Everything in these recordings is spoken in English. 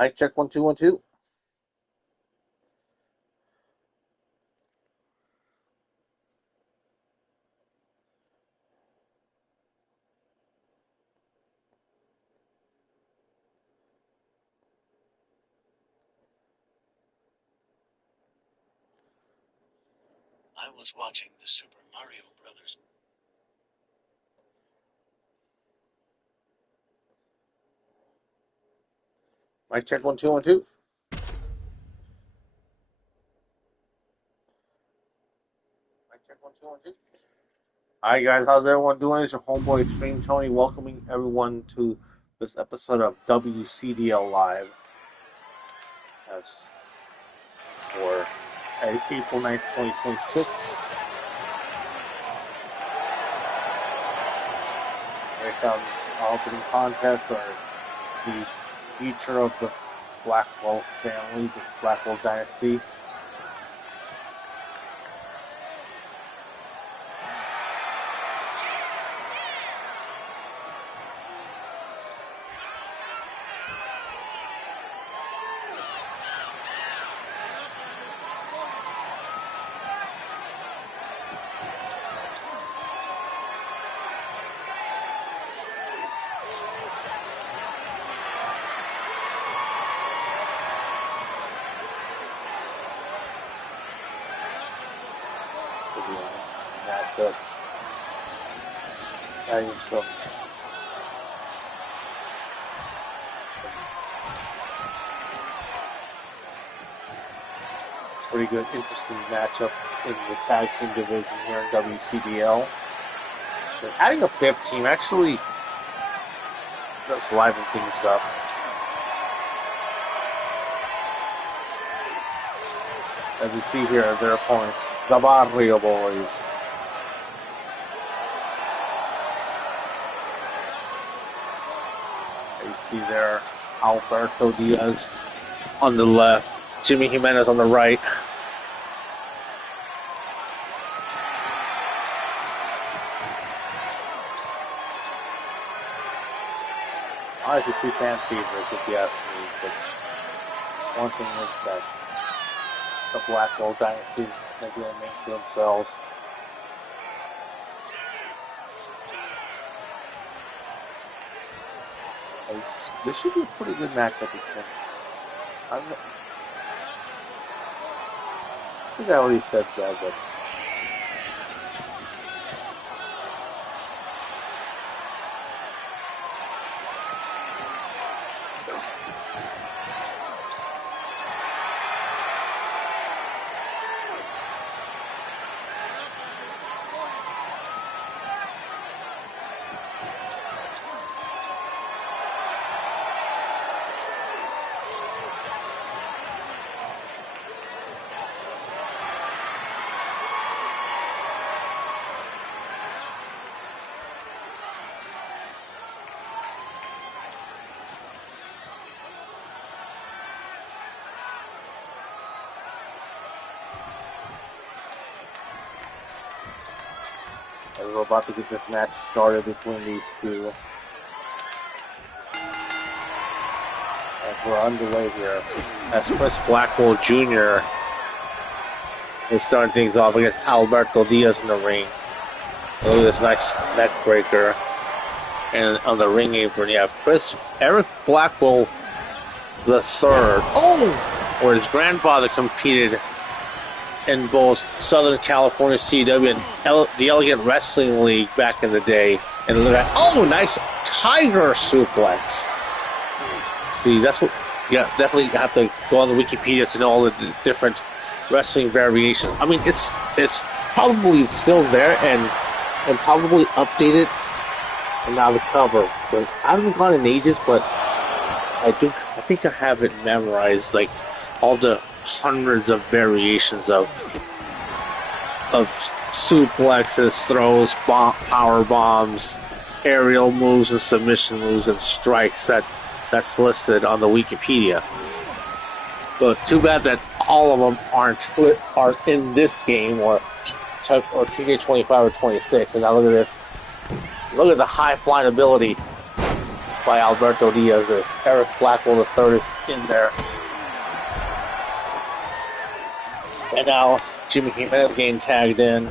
Mic check 1 2 1 2. I was watching the Super Mario Brothers. Mic check 1 2 1 2. Mic check 1 2 1 2. Alright guys, how's everyone doing? It's your homeboy XtremeTony welcoming everyone to this episode of WCDL Live. That's for April 9th, 2026. Here comes our opening contest, or the future of the Blackwell family, the Blackwell dynasty. Matchup. Adding some pretty good, interesting matchup in the tag team division here in WCDL. But adding a fifth team actually does liven things up. As you see here, their opponents, the Barrio Boys. You see there, Alberto Diaz on the left, Jimmy Jimenez on the right. Honestly, two fan favorites, if you ask me. But one thing is that the Blackwell dynasty making a name for themselves. This should be a pretty good matchup between. I think I already said that, but we're about to get this match started between these two. And we're underway here. As Chris Blackwell Jr. is starting things off against Alberto Diaz in the ring. Look at this nice neck breaker. And on the ring apron, you have Eric Blackwell the third. Oh! Where his grandfather competed in both Southern California CW and the Elegant Wrestling League back in the day. And look at, oh, nice tiger suplex. See, that's what, yeah, definitely have to go on the Wikipedia to know all the different wrestling variations. I mean, it's probably still there and probably updated and now the cover. But I haven't gone in ages, but I think I have it memorized, like all the hundreds of variations of suplexes, throws, power bombs, aerial moves, and submission moves and strikes that's listed on the Wikipedia. But too bad that all of them aren't in this game or 2K25 or 26. And now look at this. Look at the high flying ability by Alberto Diaz. This Eric Blackwell III is in there. And now Jimmy Jimenez getting tagged in.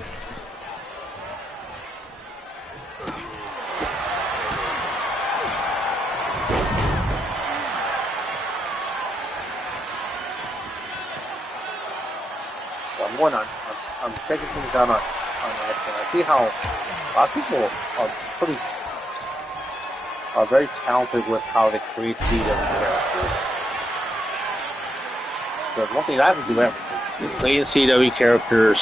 So I'm checking things out on X, and I see how a lot of people are very talented with how they create CW characters. There's one thing I have to do everything. Playing CW characters,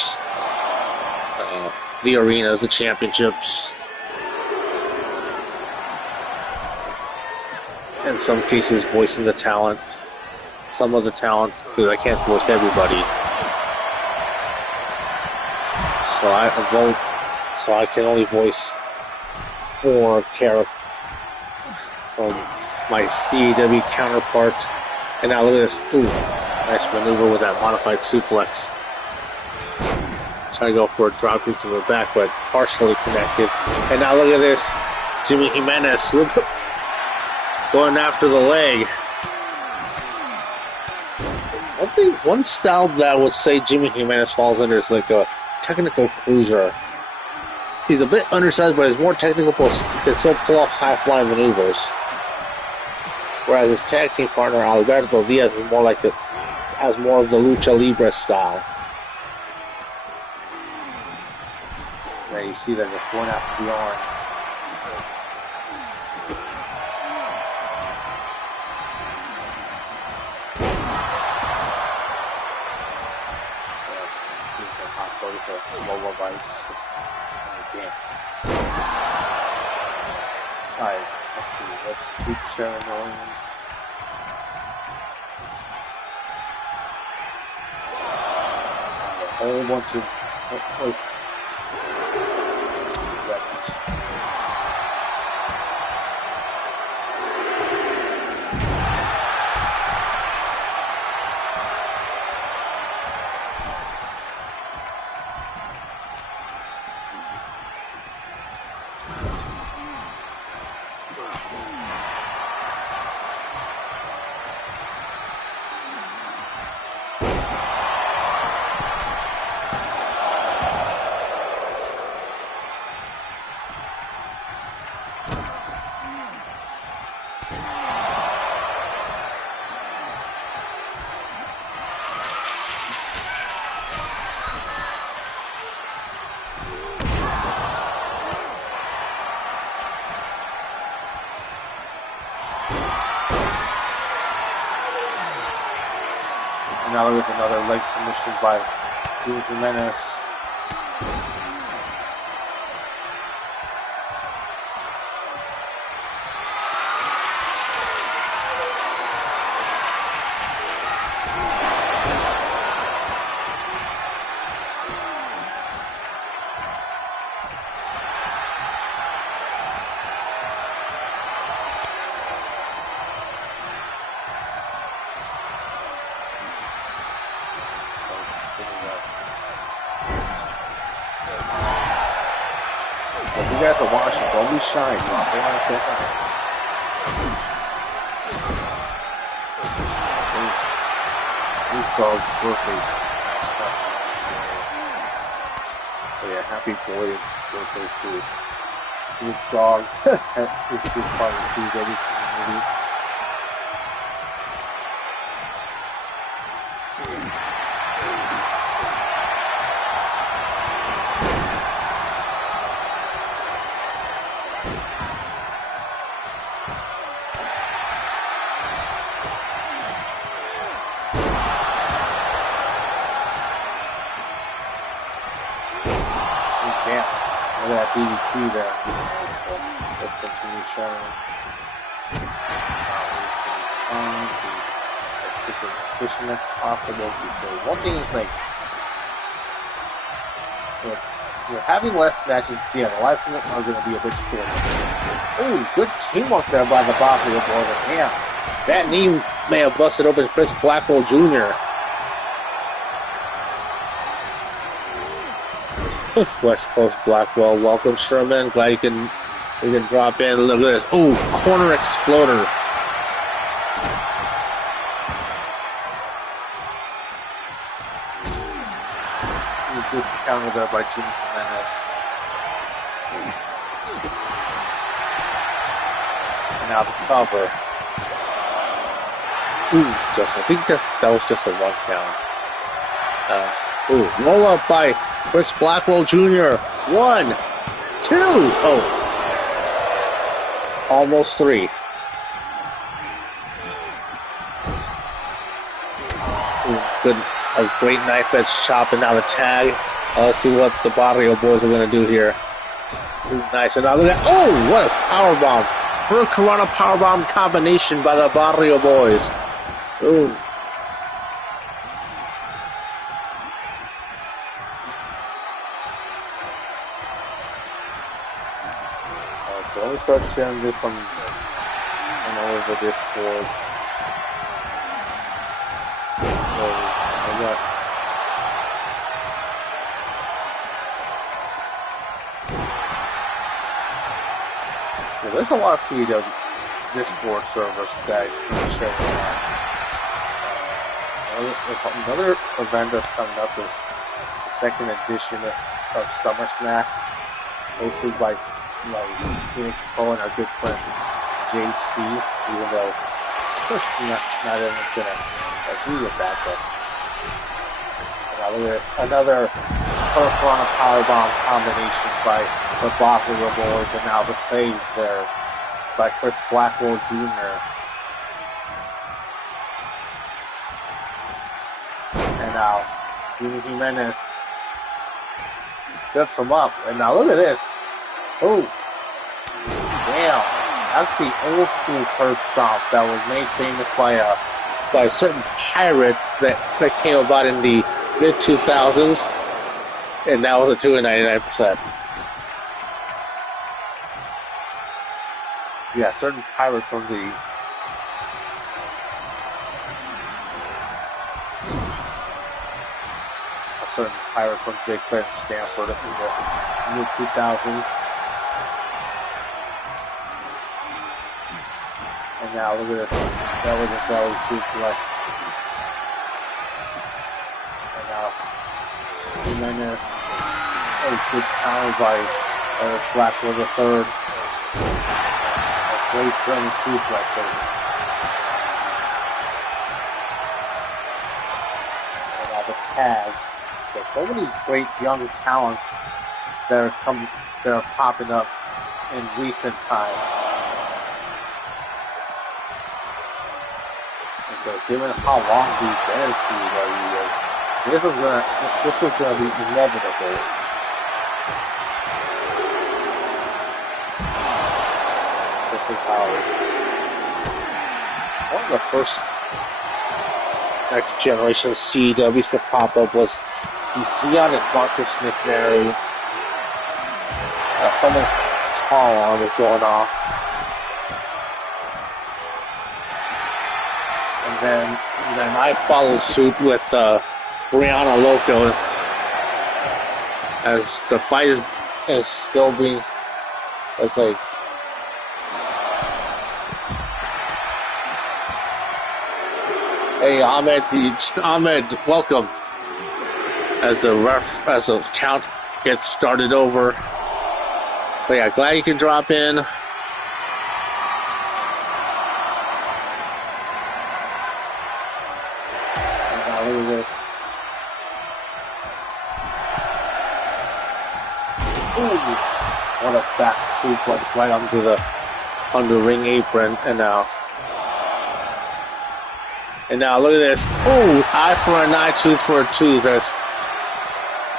the arenas, the championships. In some cases, voicing the talent. Some of the talent, because I can't voice everybody. So I can only voice 4 characters from my CW counterpart. And now look at this. Ooh, nice maneuver with that modified suplex. Trying to go for a drop kick to the back, but partially connected. And now look at this. Jimmy Jimenez going after the leg. One style that I would say Jimmy Jimenez falls under is like a technical cruiser. He's a bit undersized, but he's more technical. He can still pull off high-flying maneuvers. Whereas his tag team partner Alberto Diaz is more like has more of the lucha libre style. Yeah, you see that they're going after the arm. Low of ice. Again. Alright, let's see. Let's keep sharing Williams. A whole bunch of weapons. Now with another leg submission by Jimmy Jimenez. If you guys are watching, don't be shy. Don't want to say hi. These dogs birthday. So yeah, happy boy birthday to Snoop Dogg. It's just part of the CW community. Look at that DDT there. So let's continue showing. Keep it efficient as possible. Because one thing is like, if you're having less matches, yeah, the live streams are going to be a bit shorter. Oh, good teamwork there by the Boston Boys. Yeah, that knee may have busted open Chris Blackwell Jr. West Coast Blackwell, welcome Sherman. Glad you can We can drop in. Look at this. Oh, corner exploder. Good counter there by Jimmy Jimenez. And now the cover. Ooh, I think that was just a 1 count. Roll up by Chris Blackwell Jr. 1, 2. Oh, almost 3. Ooh, good. A great knife edge chop, and now the tag. Let's see what the Barrio boys are going to do here. Ooh, nice. And now look at, oh, what a powerbomb. Hurricanrana powerbomb combination by the Barrio boys. Ooh. So let me start sharing this on all of the Discords. There's a lot of CW Discord servers that can share another event that's coming up is the second edition of Summer Snacks, hosted by Phoenix Pro and our good friend JC, even though not everyone's going to agree with that, but now look at this. Another Hurricane Powerbomb combination by the Barrio boys, and now the save there by Chris Blackwell Jr. And now Jimmy Jimenez trips him up, and now look at this. Oh, damn! That's the old school curb stomp that was made famous by a certain pirate that came about in the mid 2000s, and that was a 2.99%. Yeah, certain pirate from the Big Clear Stanford in the mid 2000s. And now look at this. That was a belly suplex. And now Jimenez. Oh, good counter by Blackwell III. Great German suplex there. And now the tag. There's so many great young talents that are popping up in recent times. And so, given how long we've been in CW, this was gonna be inevitable. This is how one of the first next generation CWs to pop up was the Zion and Marcus McNary. Someone's car alarm is going off. And then I followed suit with Brianna Loco as the fight is still being, it's like, hey, Ahmed, welcome. As the count gets started over. So yeah, glad you can drop in. And now look at this. Ooh, what a back suplex right under ring apron, and now look at this. Ooh, eye for an eye, tooth for a tooth.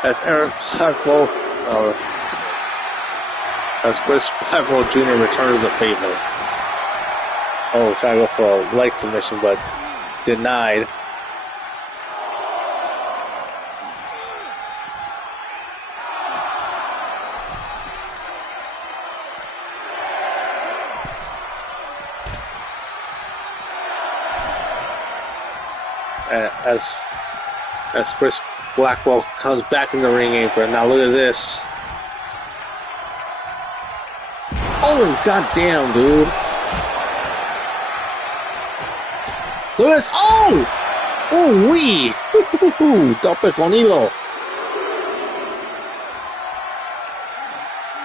That's Eric Blackwell, as Chris Blackwell Jr. returns the favor. Oh, trying to go for a leg submission, but denied. As Chris Blackwell comes back in the ring apron. Now look at this. Oh, goddamn, dude. Look at this. Oh! Oh, wee! Tope con hilo.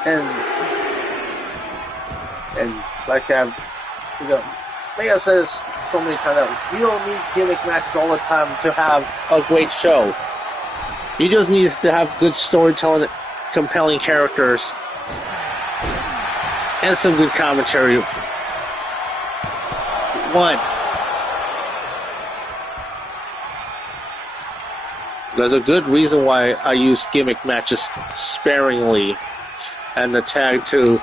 And like Leo says so many times that you don't need gimmick matches all the time to have a great show. You just need to have good storytelling, compelling characters, and some good commentary. One. There's a good reason why I use gimmick matches sparingly and the tag to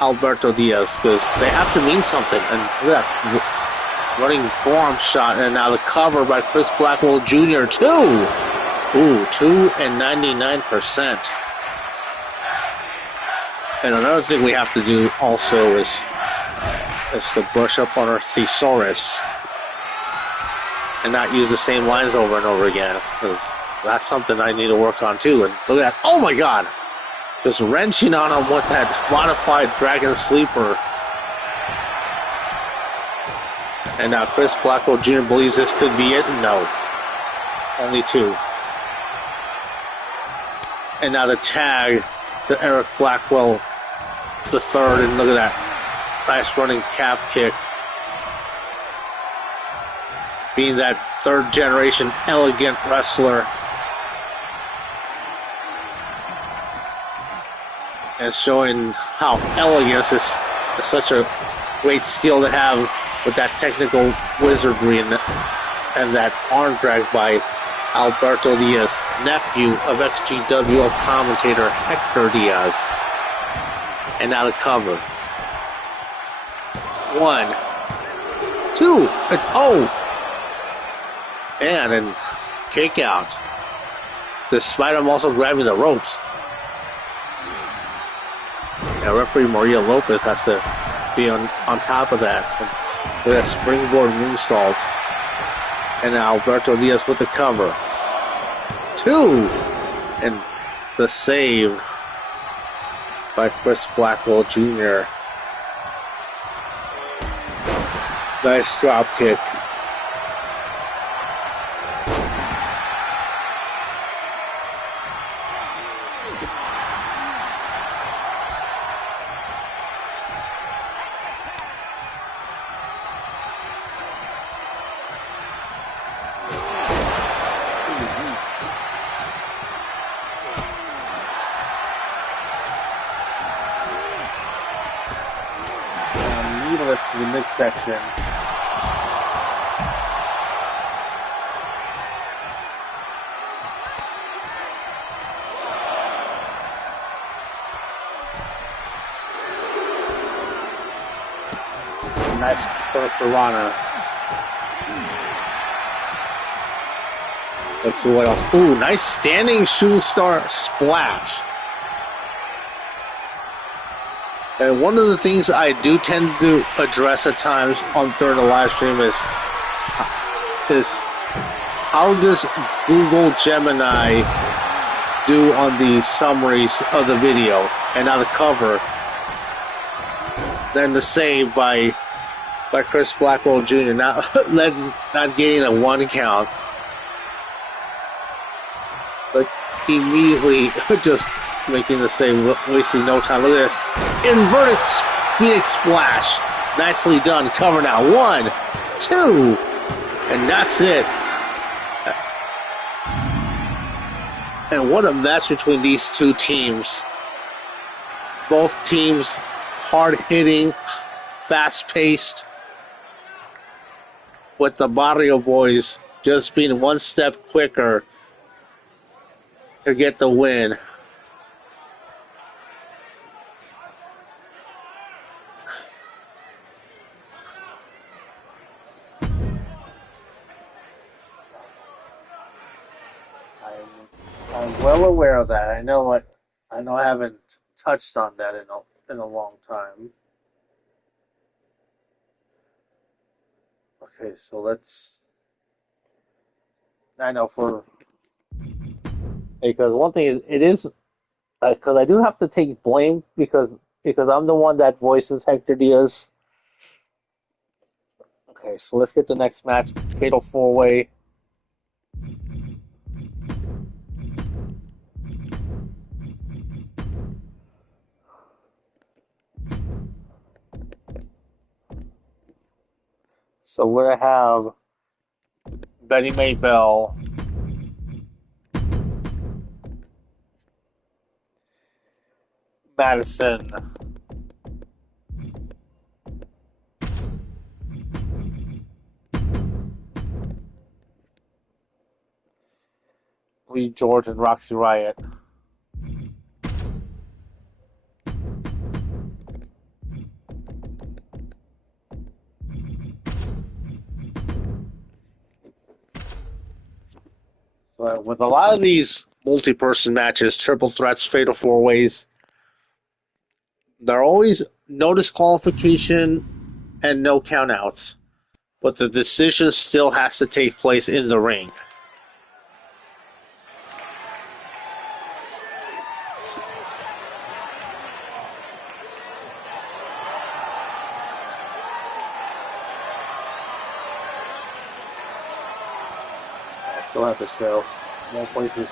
Alberto Diaz, because they have to mean something. And look at that running forearm shot, and now the cover by Chris Blackwell Jr. too. Ooh, 2 and 99%. And another thing we have to do also is to brush up on our thesaurus and not use the same lines over and over again, because that's something I need to work on too. And look at that. Oh my God. Just wrenching on him with that modified Dragon Sleeper. And now Chris Blackwell Jr. believes this could be it. No. Only 2. And now the tag to Eric Blackwell the third. And look at that. Nice running calf kick. Being that third generation elegant wrestler. And showing how elegant is such a great skill to have with that technical wizardry and that arm drag by Alberto Diaz, nephew of XGWL commentator Hector Diaz. And now the cover. 1, 2, and oh! And kick out. Despite him also grabbing the ropes. Now, referee Maria Lopez has to be on top of that. With a springboard moonsault. And now Alberto Diaz with the cover. 2! And the save by Chris Blackwell Jr. Nice drop kick. To the midsection. Nice Piranha. Let's see what else. Ooh, nice standing shooting star splash. And one of the things I do tend to address at times during the live stream is how does Google Gemini do on the summaries of the video and now the cover, then the save by Chris Blackwell Jr. not getting a 1 count, but immediately just making the save, wasting no time. Look at this. Inverted Phoenix Splash. Nicely done. Cover now. 1, 2. And that's it. And what a match between these two teams. Both teams hard-hitting, fast-paced, with the Barrio Boys just being one step quicker to get the win. I'm well aware of that. I know I haven't touched on that in a long time. Okay, so let's. I know because one thing is, it is because I do have to take blame because because I'm the one that voices Hector Diaz. Okay, so let's get the next match. Fatal 4-Way. So we're going to have Betty May Bell, Madison, Lee George, and Roxy Riot. So with a lot of these multi-person matches, triple threats, fatal 4-ways, they're always no disqualification and no countouts, but the decision still has to take place in the ring. I still have to show more places.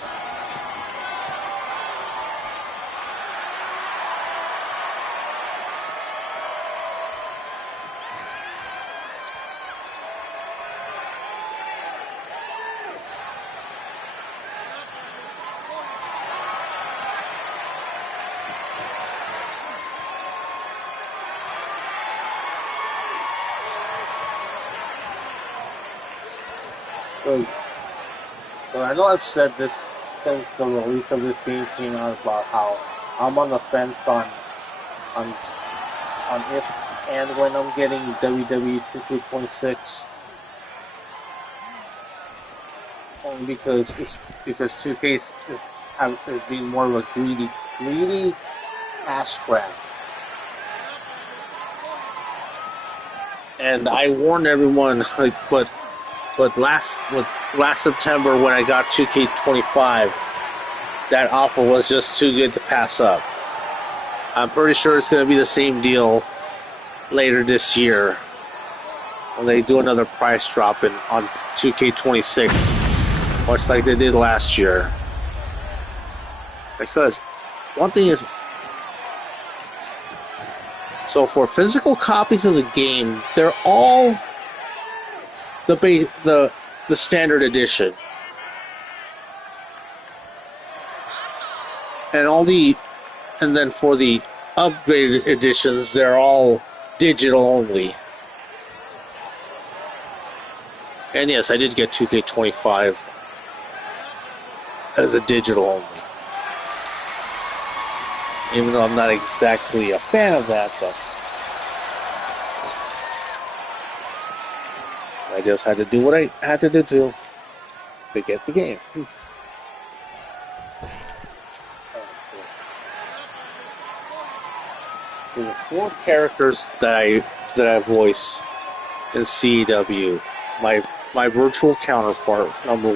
So I know I've said this since the release of this game came out about how I'm on the fence on if and when I'm getting WWE2k26. Only because 2K is being more of a greedy cash grab. And I warned everyone, but last September when I got 2K25, that offer was just too good to pass up. I'm pretty sure it's going to be the same deal later this year when they do another price drop on 2K26, much like they did last year. Because one thing is, so for physical copies of the game, they're all the standard edition, and then for the upgraded editions, they're all digital only. And yes, I did get 2K25 as a digital only, even though I'm not exactly a fan of that, but I just had to do what I had to do to get the game. So the 4 characters that I voice in CEW, my virtual counterpart, number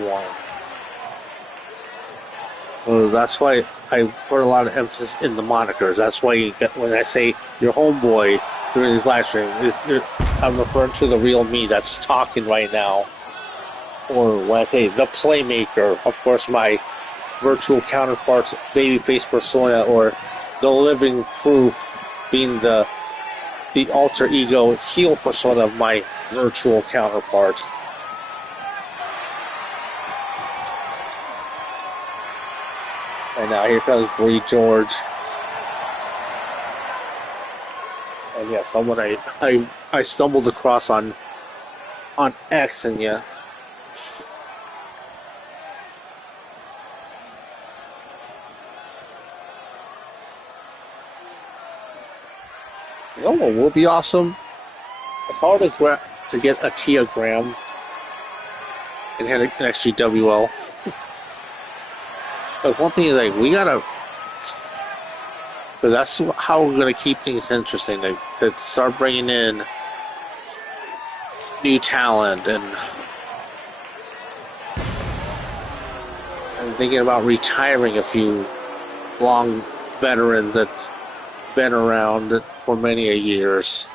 1. That's why I put a lot of emphasis in the monikers. That's why you get, when I say your homeboy during this live stream, I'm referring to the real me that's talking right now. Or when I say the Playmaker, of course my virtual counterpart's babyface persona, or the living proof being the alter ego heel persona of my virtual counterpart. And now here comes Bree George. And yeah, someone I stumbled across on X, and yeah. You know what would be awesome? If I were to get a Tia Graham and had an XGWL. Because one thing is, like, we gotta. So that's how we're gonna keep things interesting. To start bringing in new talent and thinking about retiring a few long veterans that been around for many a years.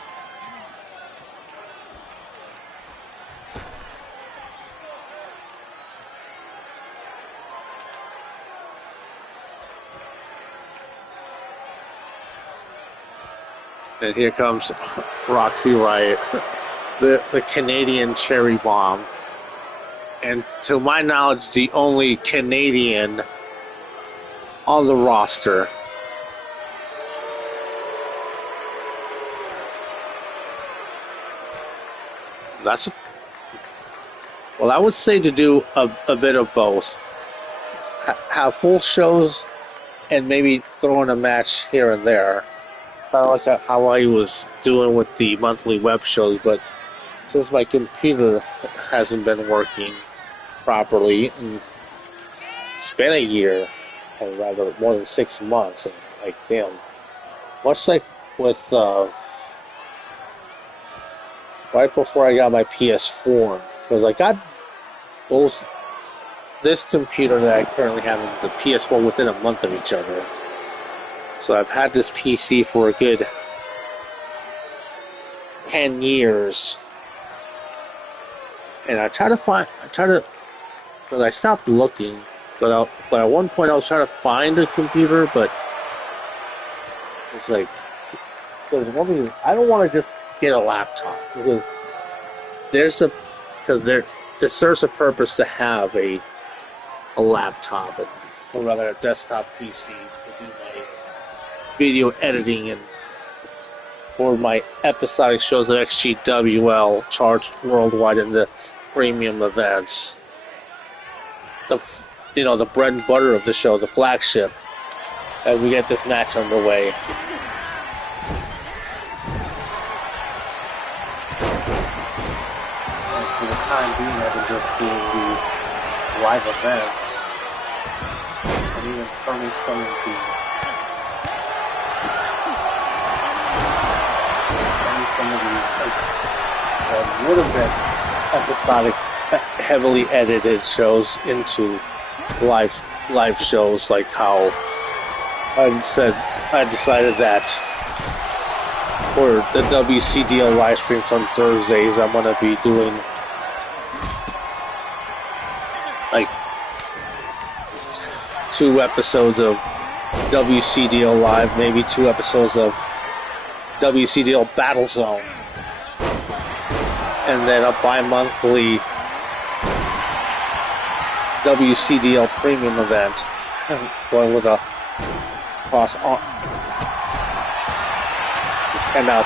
And here comes Roxy Riot, the Canadian cherry bomb. And to my knowledge, the only Canadian on the roster. Well, I would say to do a bit of both. Have full shows and maybe throw in a match here and there. Kind of like how I was doing with the monthly web shows, but since my computer hasn't been working properly, and it's been a year, or rather more than 6 months, and like, damn. Much like with, right before I got my PS4, because I got both this computer that I currently have and the PS4 within a month of each other. So I've had this PC for a good 10 years. And I because I stopped looking, but at one point I was trying to find a computer, but it's like, there's one thing, I don't want to just get a laptop, because there serves a purpose to have a laptop, or rather a desktop PC to do my video editing and for my episodic shows at XGWL, charged worldwide in the premium events. The bread and butter of the show, the flagship, as we get this match underway. And for the time being, I've been just doing these live events, and even turning some into some of these would have been episodic, heavily edited shows into live shows, like how I decided that for the WCDL live streams on Thursdays, I'm going to be doing like 2 episodes of WCDL Live, maybe 2 episodes of WCDL Battle Zone, and then a bi-monthly WCDL Premium event, going with a cross on, and now,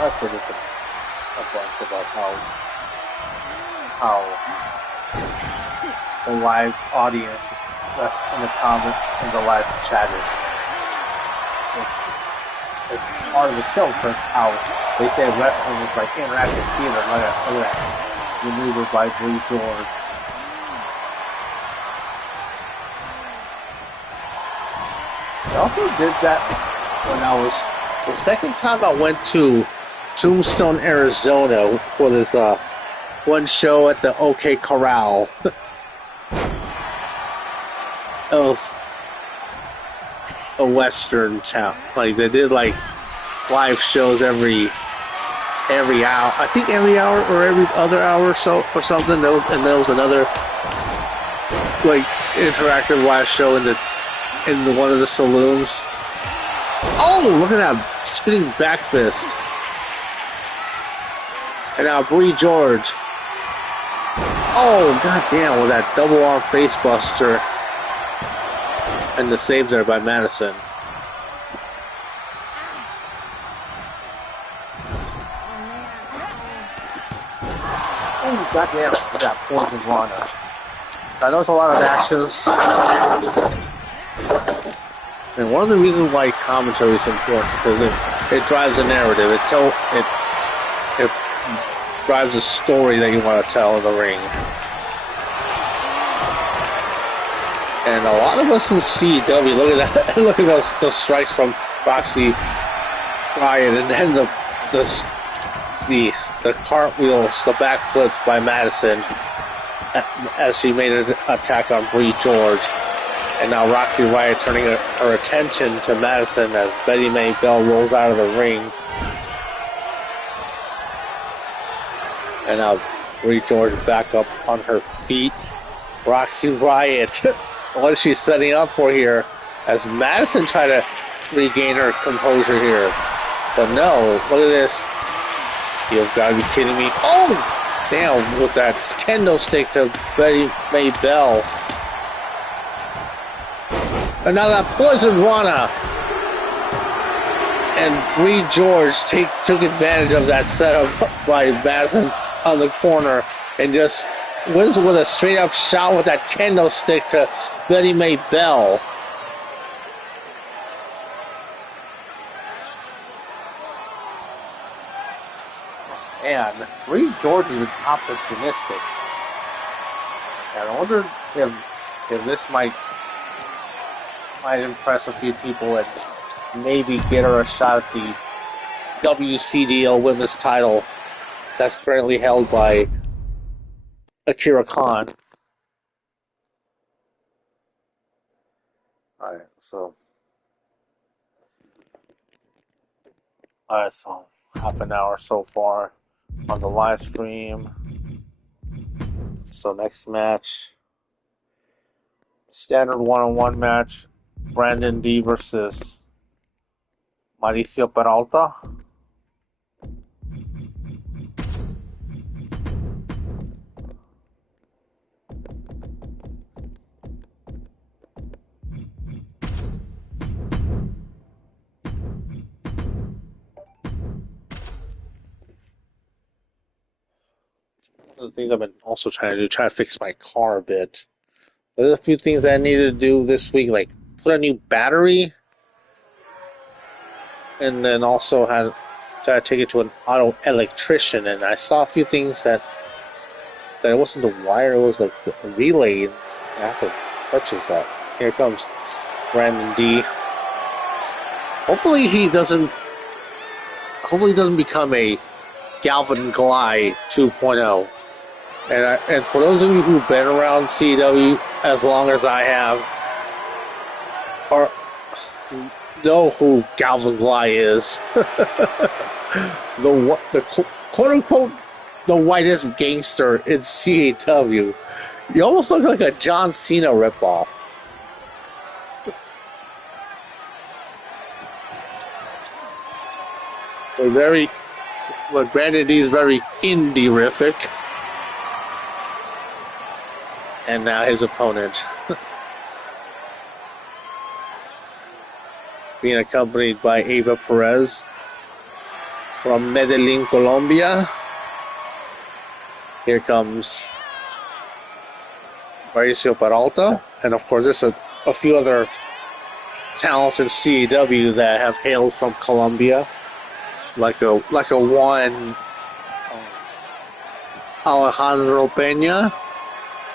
I've said this a bunch about how the live audience that's in the comment in the live chat it's part of the show, because how they say wrestling is like interactive theater. Look at that maneuver by Blue George. I also did that when I was the second time I went to Tombstone, Arizona for this one show at the OK Corral. It was a western town. Like, they did like live shows every hour. I think every hour or every other hour or so or something. There was another like interactive live show in one of the saloons. Oh, look at that spinning back fist. And now Bree George. Oh, goddamn, with that double arm face buster. And the save there by Madison. Oh, goddamn, that poison Lana. I know it's a lot of actions. And one of the reasons why commentary is important, because it drives the narrative. It describes a story that you want to tell in the ring. And a lot of us in CW, look at that, look at those strikes from Roxy Riot, and then the cartwheels, the backflips by Madison as she made an attack on Bree George. And now Roxy Riot turning her attention to Madison as Betty Mae Bell rolls out of the ring. And now Bree George back up on her feet. Roxy Riot, what is she setting up for here? As Madison try to regain her composure here. But no, look at this. You've got to be kidding me. Oh, damn, with that kendo stick to Betty Mae Bell. And now that poison Rana. And Bree George took advantage of that setup by Madison on the corner and just wins with a straight up shot with that kendo stick to Betty Mae Bell. And Bree George is opportunistic. And I wonder if this might impress a few people and maybe get her a shot at the WCDL women's title that's currently held by Akira Khan. Alright, so half an hour so far on the live stream. So next match, standard one-on-one match, Brandon D versus Mauricio Peralta. The things I've been also trying to do, try to fix my car a bit. There's a few things that I needed to do this week, like put a new battery, and then also had to take it to an auto electrician. And I saw a few things that it wasn't the wire, it was like the relay. And I have to purchase that. Here comes Brandon D. Hopefully he doesn't become a Galvin Glide 2.0. And for those of you who've been around CW as long as I have, or know who Galvin Glide is, the quote unquote the whitest gangster in CW. You almost look like a John Cena ripoff. But Brandon D is very indie-rific. And now his opponent, being accompanied by Eva Perez from Medellin, Colombia. Here comes Mauricio Peralta. And of course, there's a few other talents in CW that have hailed from Colombia. Like a one Alejandro Peña.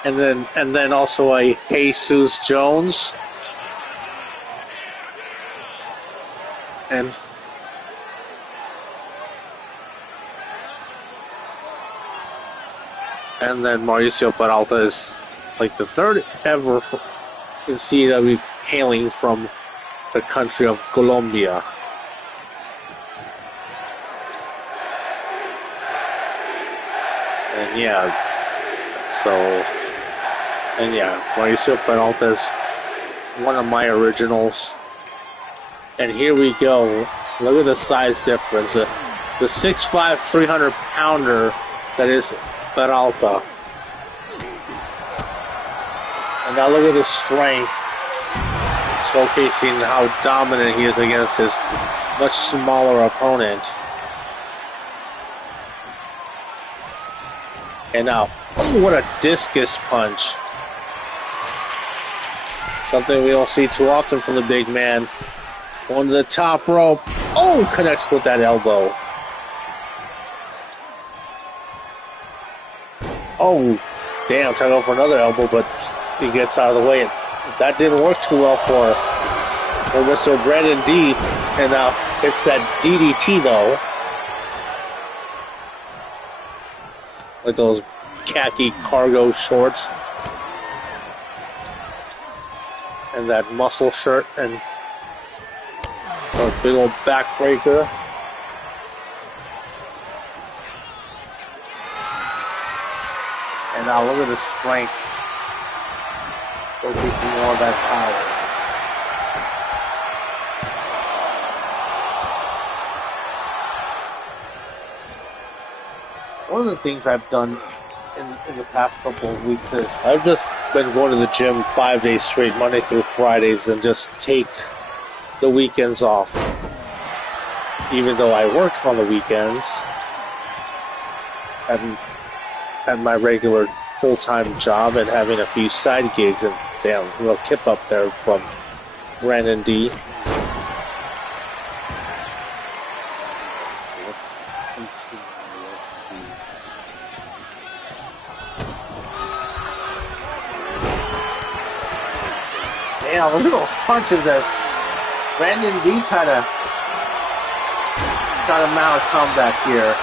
And then also a Jesus Jones. And then Mauricio Peralta is like the third ever in CW hailing from the country of Colombia. And Mauricio Peralta is one of my originals. And here we go. Look at the size difference. The 6'5", 300-pounder that is Peralta. And now look at his strength, showcasing how dominant he is against his much smaller opponent. And now, oh, what a discus punch. Something we don't see too often from the big man. Going to the top rope. Oh, connects with that elbow. Oh, damn, trying to go for another elbow, but he gets out of the way. That didn't work too well for Mr. Brandon D. And now it's that DDT, though. Like those khaki cargo shorts. And that muscle shirt and a big old backbreaker. And now look at the strength. Showcasing more of that power. One of the things I've done in the past couple of weeks is I've just been going to the gym 5 days straight, Monday through Fridays, and just take the weekends off. Even though I work on the weekends at my regular full-time job and having a few side gigs, and damn, a little kip up there from Brandon D. So let's continue with the... Damn, look at those punches that Brandon D try to mount a comeback here.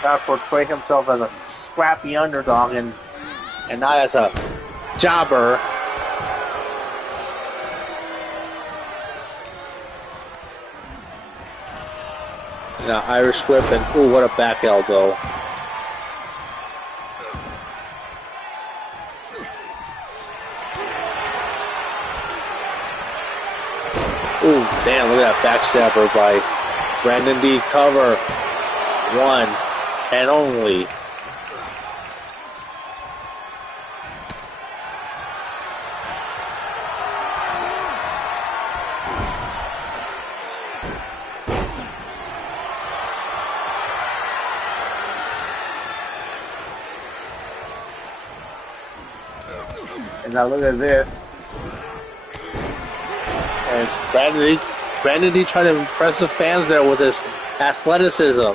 Try to portray himself as a scrappy underdog and not as a jobber. Now Irish whip and ooh, what a back elbow. Ooh, damn, look at that backstabber by Brandon D. Cover. One and only. And now look at this. And Brandon D tried to impress the fans there with his athleticism.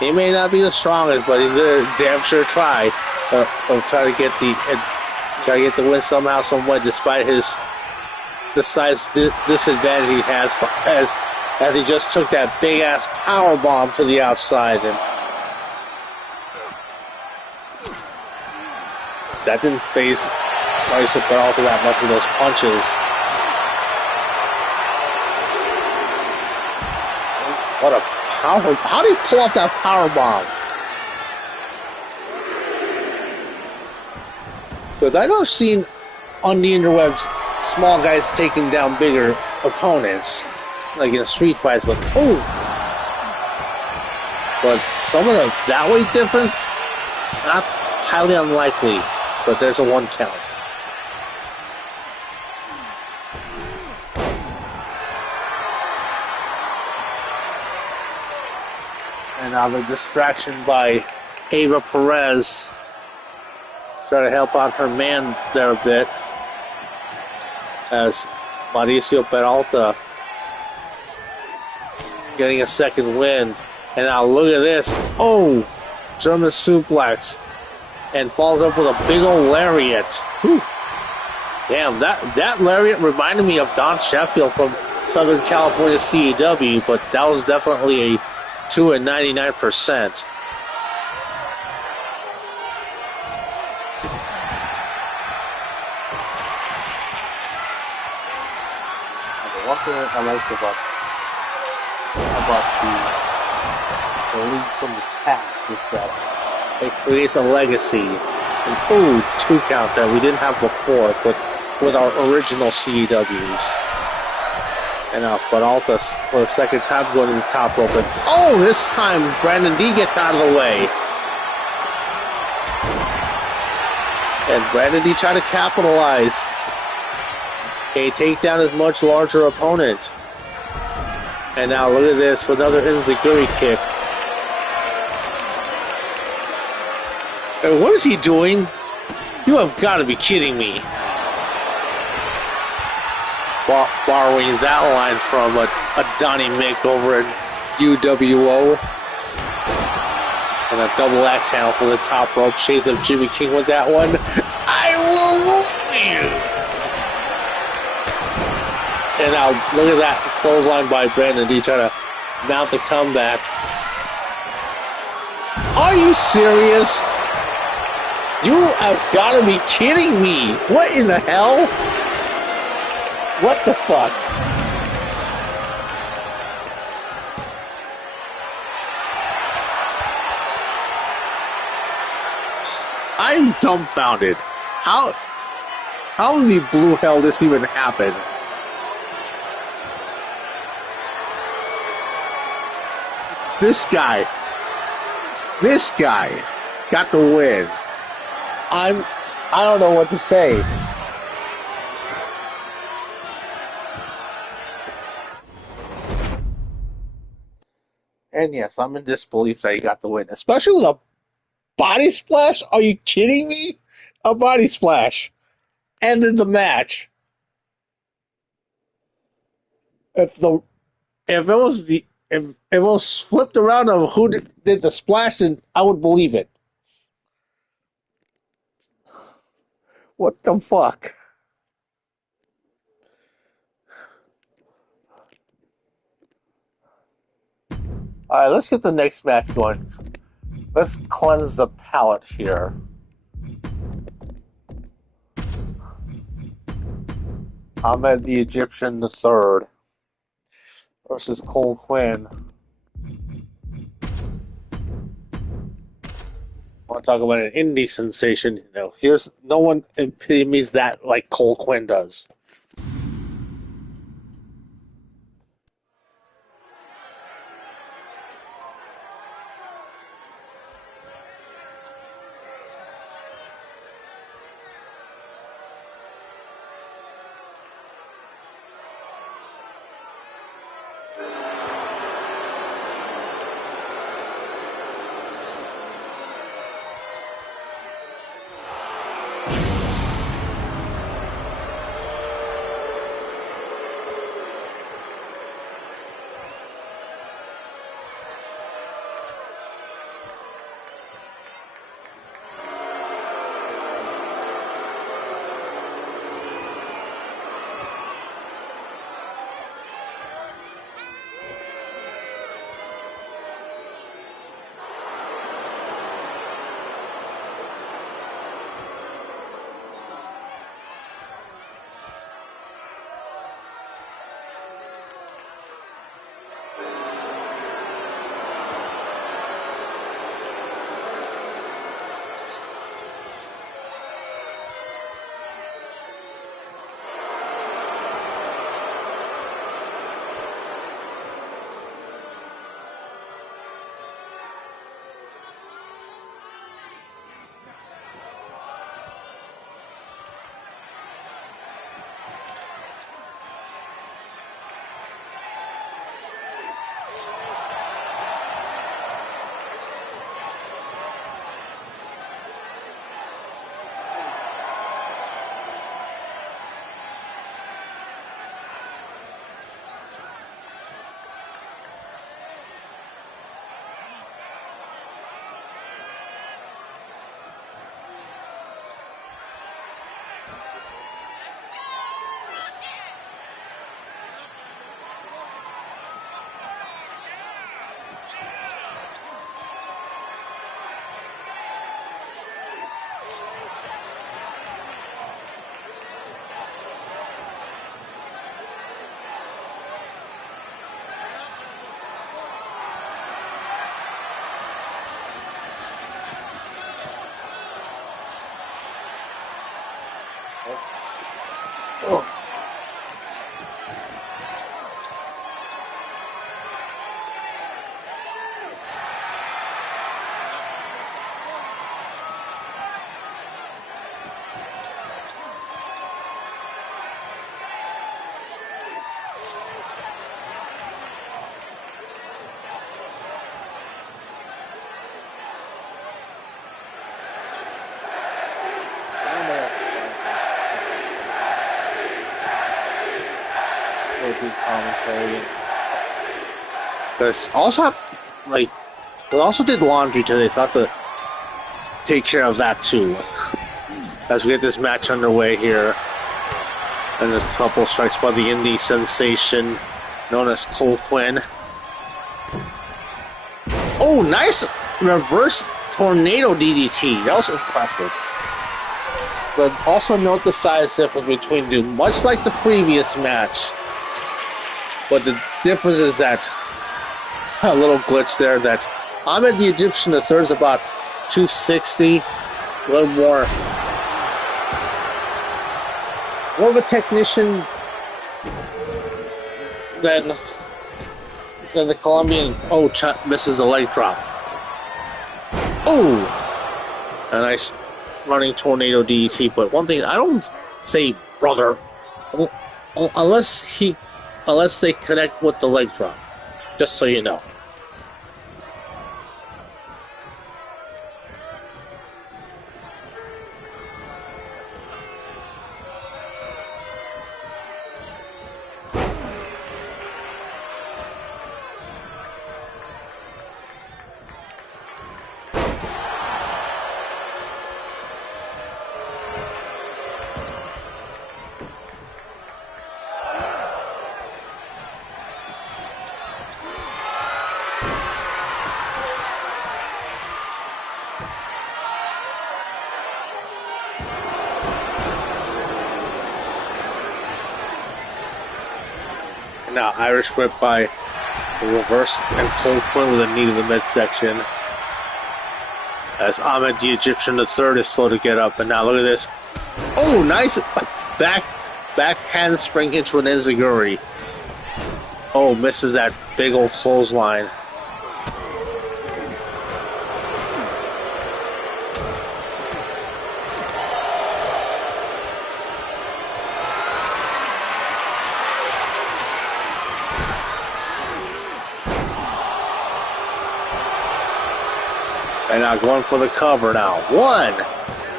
He may not be the strongest, but he's gonna damn sure try to get the win somehow, some way, despite the size disadvantage he has as he just took that big ass power bomb to the outside, and that didn't phase Mauricio Peralta that much with those punches. What a power! How did he pull off that power bomb? Because I know I've seen on the interwebs small guys taking down bigger opponents, like in street fights, but oh! But some of that weight difference, not highly unlikely, but there's a one count. And now the distraction by Ava Perez. Try to help out her man there a bit. As Mauricio Peralta getting a second win. And now look at this. Oh! German suplex. And falls up with a big old lariat. Whew. Damn, that lariat reminded me of Don Sheffield from Southern California CEW, but that was definitely a 2 and 99%. One thing I like about the leagues from the past is that it creates a legacy. And ooh, 2 count that we didn't have before with our original CEWs. And now Peralta for the second time going to the top rope. And oh, this time Brandon D gets out of the way. And Brandon D trying to capitalize. Okay, take down his much larger opponent. And now look at this, another enziguri kick. And what is he doing? You have got to be kidding me. Borrowing that line from a Donnie makeover at UWO. And a double axe handle for the top rope. Shades of Jimmy King with that one. I will rule you. And now look at that clothesline by Brandon D trying to mount the comeback. Are you serious? You have got to be kidding me. What in the hell? What the fuck? I'm dumbfounded. How in the blue hell this even happened? This guy got the win. I don't know what to say. And yes, I'm in disbelief that he got the win, especially with a body splash. Are you kidding me? A body splash ended the match. If it was flipped around of who did the splash, then I would believe it. What the fuck? Alright, let's get the next match going. Let's cleanse the palate here. Ahmed the Egyptian III versus Cole Quinn. I want to talk about an indie sensation. You know, here's no one epitomes that like Cole Quinn does. Oh. Commentary. Because also have like We also did laundry today, so I have to take care of that too. As we get this match underway here. And there's a couple strikes by the indie sensation known as Cole Quinn. Oh, nice reverse tornado DDT. That was impressive. But also note the size difference between two, much like the previous match. But the difference is that a little glitch there that Ahmed the Egyptian III is about 260, a little more of a technician than the Colombian. Oh, misses a leg drop. Oh, a nice running tornado DDT. But one thing, I don't say brother unless they connect with the leg drop. Just so you know. Now Irish whip by the reverse and Cole Quinn with a knee to the midsection. As Ahmed the Egyptian III is slow to get up, and now look at this. Oh, nice back handspring into an enziguri. Oh, misses that big old clothesline. And now going for the cover now. 1,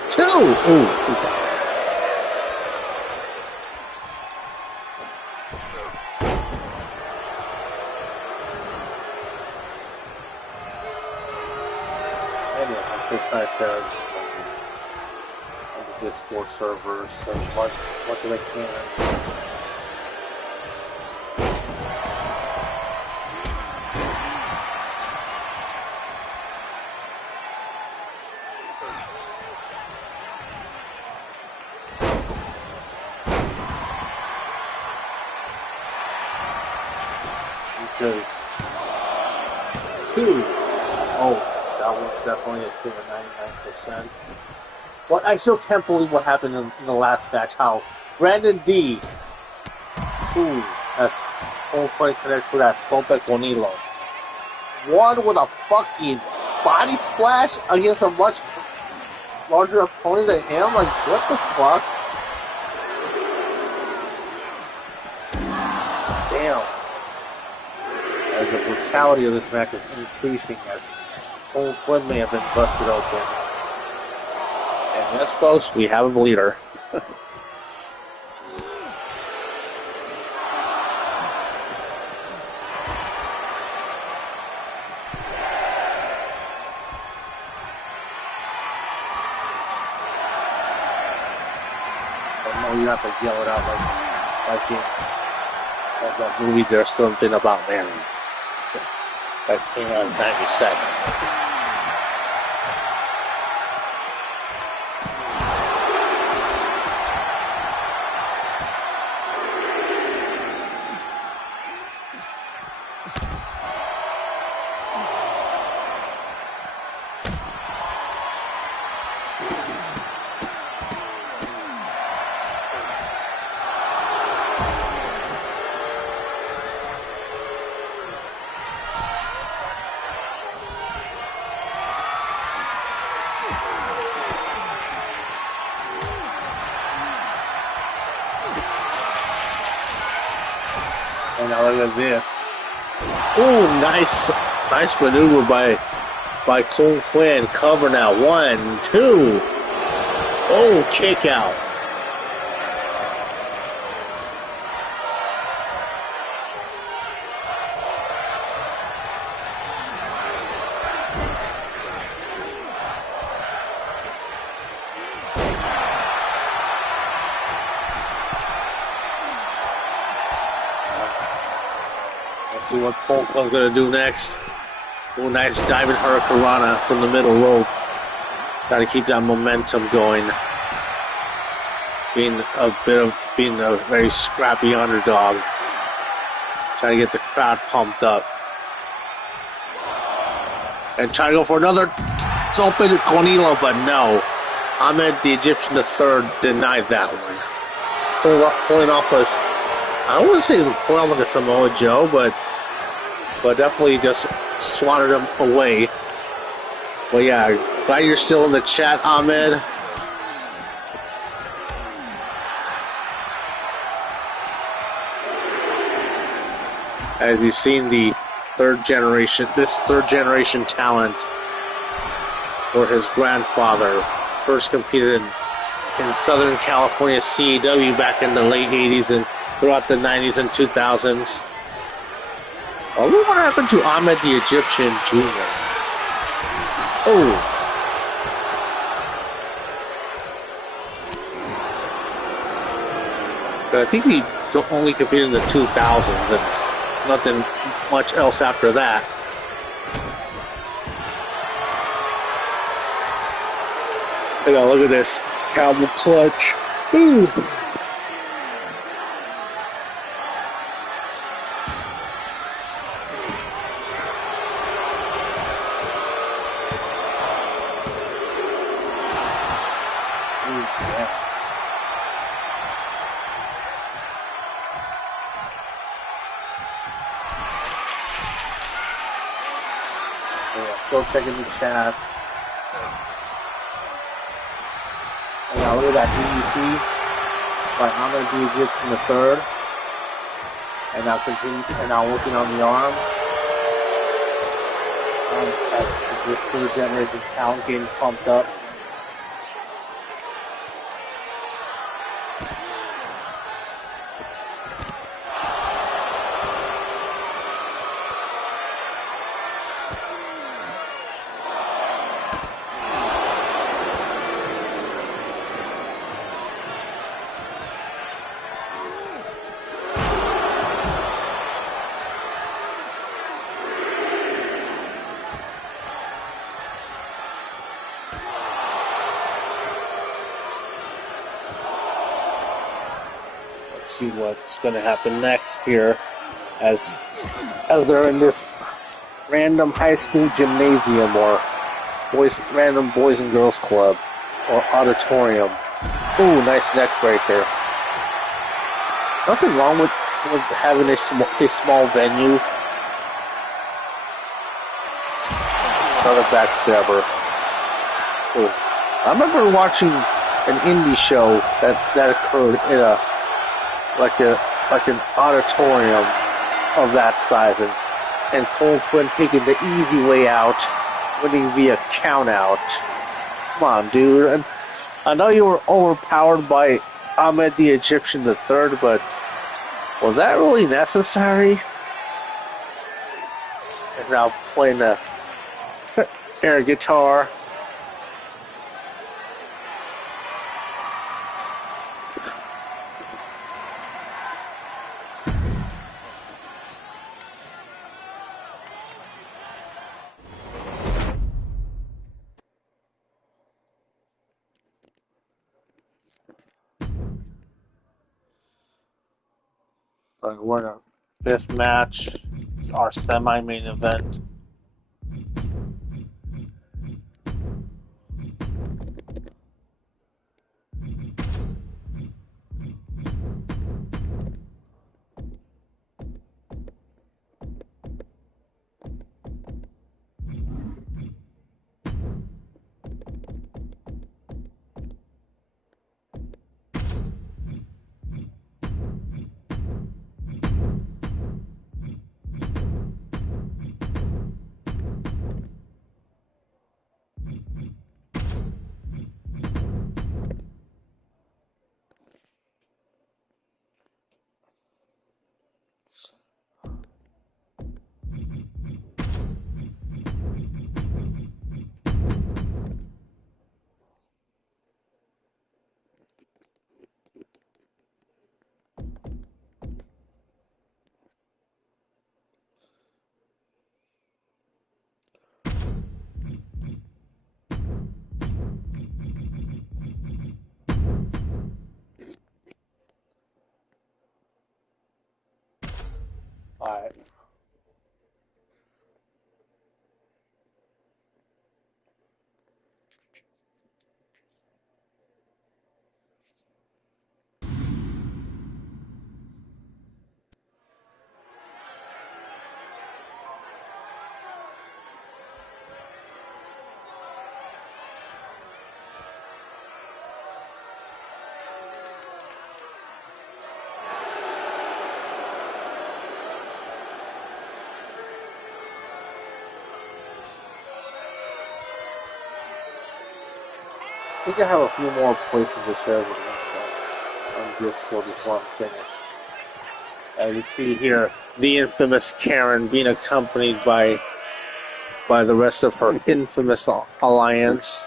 2. Ooh. Anyway, I'm so trying to share on the Discord servers as much as I can. Because 2. Oh, that was definitely a 2 of 99%. But I still can't believe what happened in the last match. How Brandon D. Ooh, as Cole Quinn connects with that Tope Bonilo. One with a fucking body splash against a much larger opponent than him. Like, what the fuck? Damn. As the brutality of this match is increasing as Cole Quinn may have been busted open. And yes, folks, we have a bleeder. I know you have to yell it out like in that movie, There's Something About Mary. That came out in 97. And now look at this. Ooh, nice maneuver by Cole Quinn. Cover now. 1, 2. Oh, kick out. See what Conklin's going to do next. Oh, nice diving hurricanrana from the middle rope. Got to keep that momentum going. Being a very scrappy underdog. Trying to get the crowd pumped up. And try to go for another. It's open to Cornilo, but no. Ahmed the Egyptian III denied that one. Pulling off a, I wouldn't say pulling off like a Samoa Joe, but definitely just swatted him away. But yeah, glad you're still in the chat, Ahmed. As you've seen this third generation talent, where his grandfather first competed in Southern California CAW back in the late 80s and throughout the 90s and 2000s. Oh, what happened to Ahmed the Egyptian Jr.? Oh. But I think he only competed in the 2000s and nothing much else after that. Look at this. Cowboy clutch. Ooh. Still checking the chat. And now look at that DDT by Ahmed the Egyptian III. And now working on the arm. As this third generation talent getting pumped up. See what's going to happen next here as they're in this random high school gymnasium or random boys and girls club or auditorium. Ooh, nice neck breaker. Nothing wrong with having a small venue. Another backstabber. I remember watching an indie show that occurred in an auditorium of that size, and Cole Quinn taking the easy way out, winning via count out. Come on, dude. And I know you were overpowered by Ahmed the Egyptian III, but was that really necessary? And now playing the air guitar. We're in our fifth match. It's our semi-main event. think I have a few more places to share with you on Discord before I'm finished. As you see here, the infamous Karen being accompanied by the rest of her infamous alliance.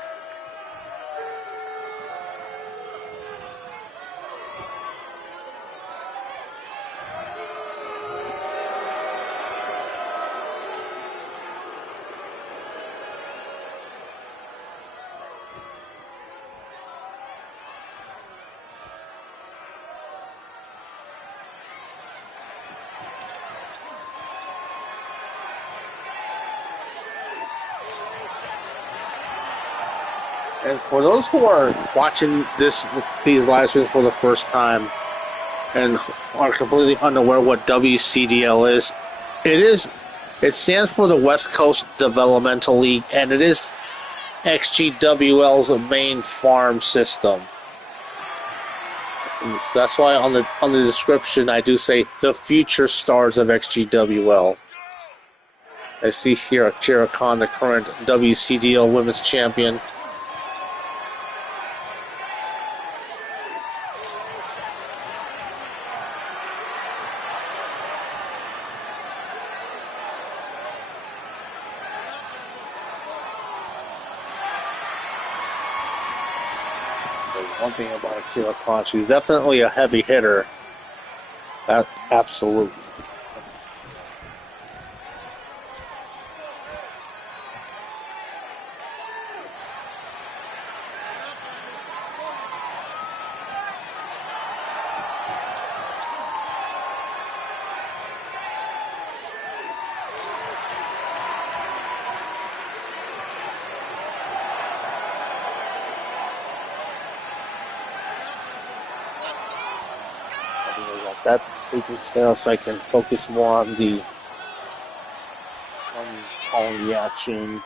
And for those who are watching these live streams for the first time and are completely unaware what WCDL is, it stands for the West Coast Developmental League, and it is XGWL's main farm system. And so that's why on the description I do say the future stars of XGWL. I see here Akira Khan, the current WCDL Women's Champion. One thing about Akira Khan, she's definitely a heavy hitter. That's absolutely. That taken care of so I can focus more on the action.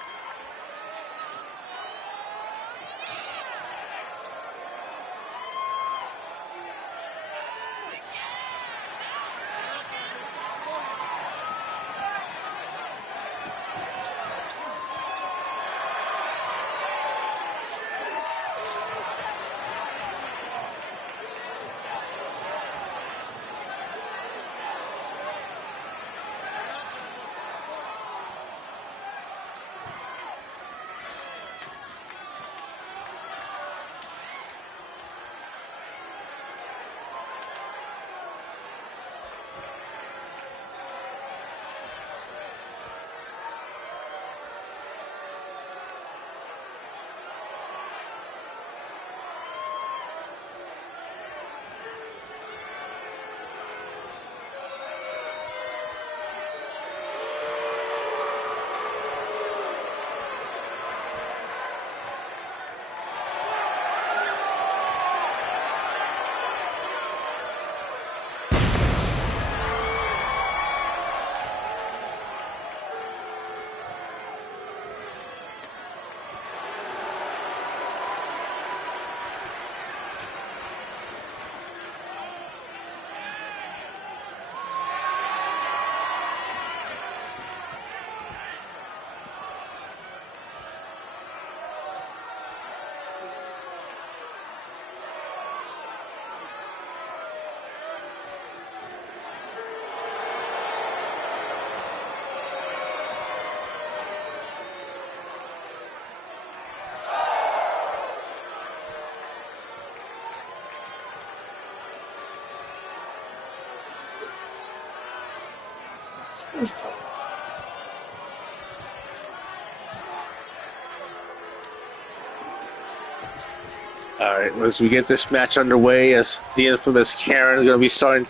Alright, as we get this match underway, as the infamous Karen is going to be starting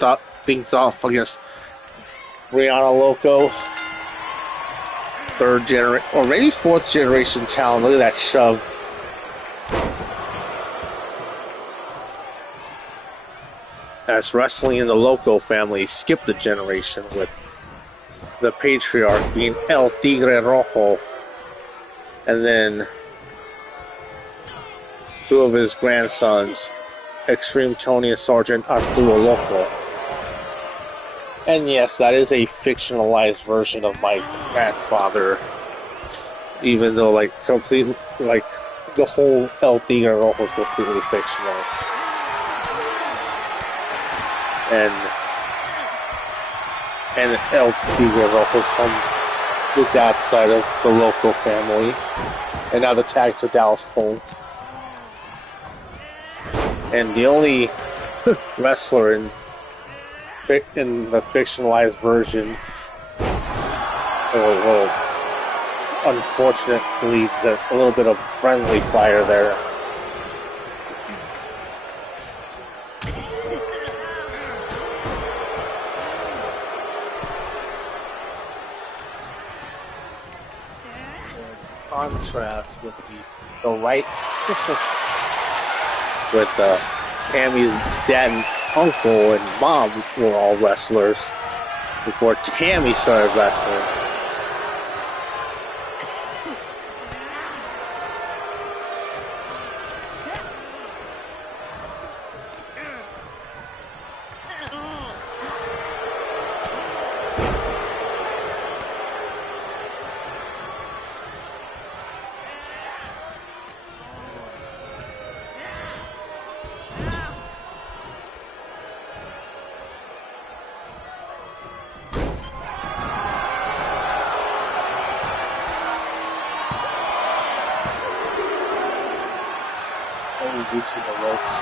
things off against Rihanna Loco. Third generation, or maybe fourth generation talent. Look at that shove. As wrestling in the Loco family skipped a generation, with the patriarch being El Tigre Rojo, and then two of his grandsons, XtremeTony and Sergeant Arturo Loco. And yes, that is a fictionalized version of my grandfather, even though the whole El Tigre was completely fictional. And El Tigre was from the dad's side of the local family. And now the tags are Dallas Cole. And the only wrestler in the fictionalized version, unfortunately, a little bit of friendly fire there. Contrast with the right with Tammy's dad and uncle and mom were all wrestlers before Tammy started wrestling. Reaching the ropes.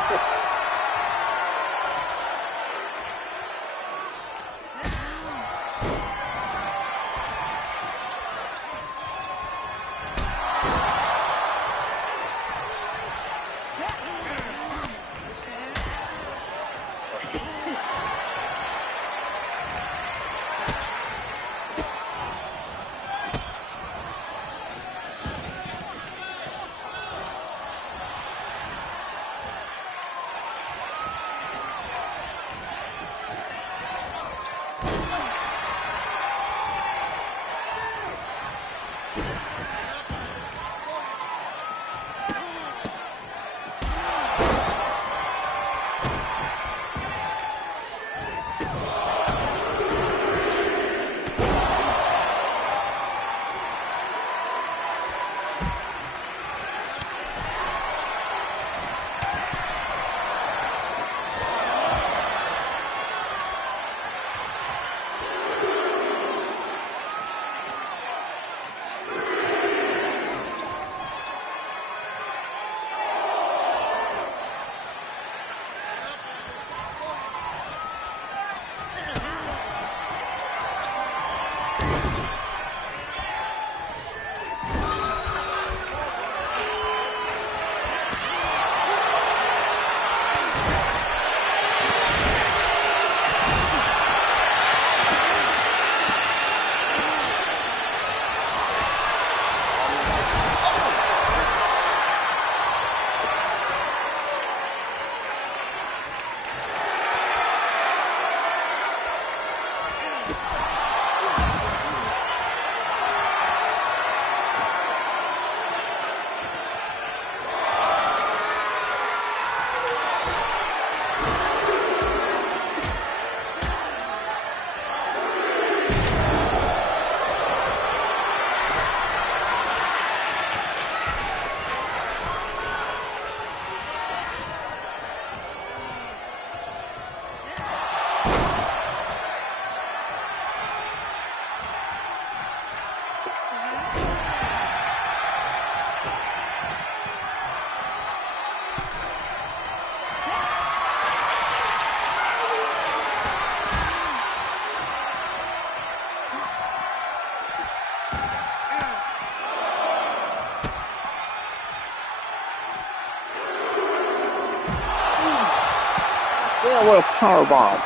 Yeah, what a power bomb.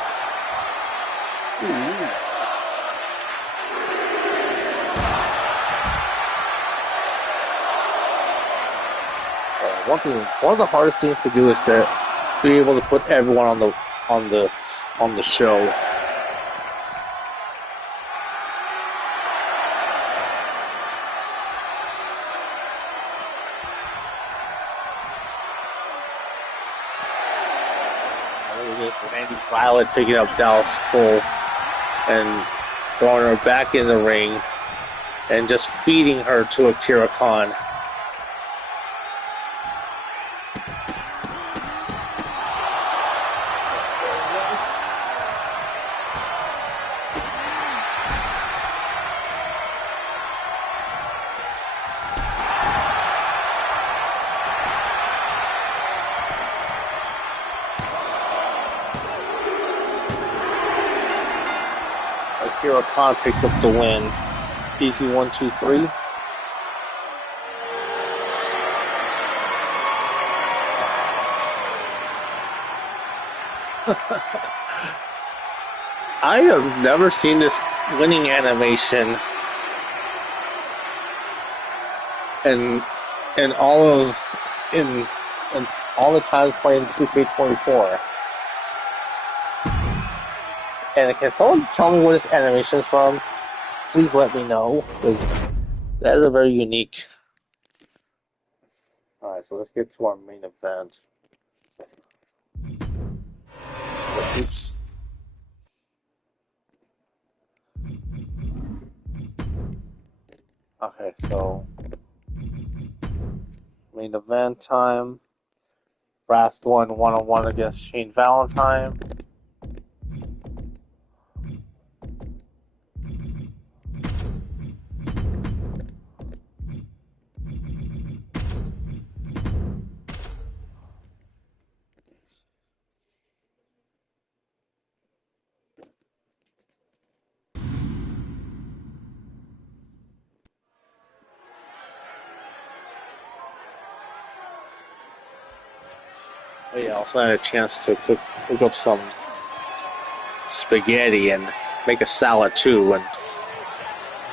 One of the hardest things to do is to be able to put everyone on the show. Randy Violet picking up Dallas Cole and throwing her back in the ring and just feeding her to Akira Khan. Hero Khan picks up the win. Easy 1, 2, 3. I have never seen this winning animation in all the time playing 2K24. And can someone tell me where this animation is from? Please let me know, because that is a very unique. Alright, so let's get to our main event. Oops. Okay, so main event time. Brass going one-on-one against Shane Valentine. Oh yeah, I also had a chance to cook up some spaghetti and make a salad too, and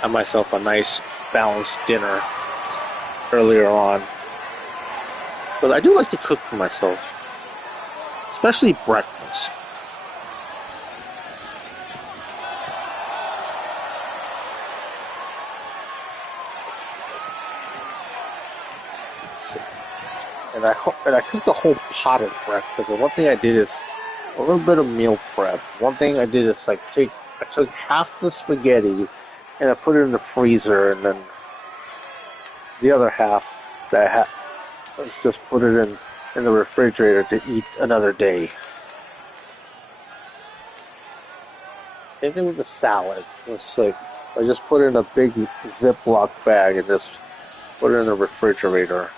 have myself a nice balanced dinner earlier on. But I do like to cook for myself, especially breakfast. And I cooked a whole pot of breakfast. And one thing I did is a little bit of meal prep. One thing I did is I took half the spaghetti and I put it in the freezer, and then the other half that I had, let's just put it in the refrigerator to eat another day. Same thing with the salad. It's like I just put it in a big Ziploc bag and just put it in the refrigerator.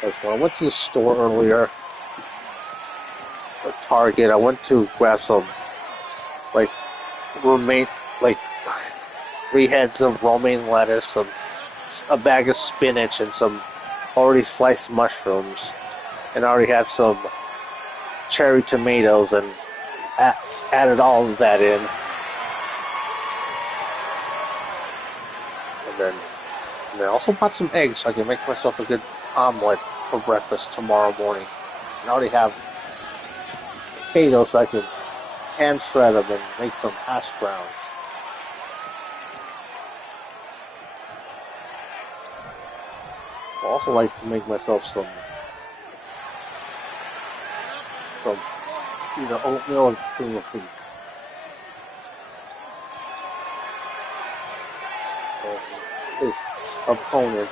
Because when I went to the store earlier, at Target, I went to grab some romaine, 3 heads of romaine lettuce, a bag of spinach, and some already sliced mushrooms, and I already had some cherry tomatoes, and added all of that in. And then I also bought some eggs so I can make myself a good omelet for breakfast tomorrow morning. And I already have potatoes so I can hand shred them and make some hash browns. I also like to make myself some oatmeal and cream of wheat. His opponent,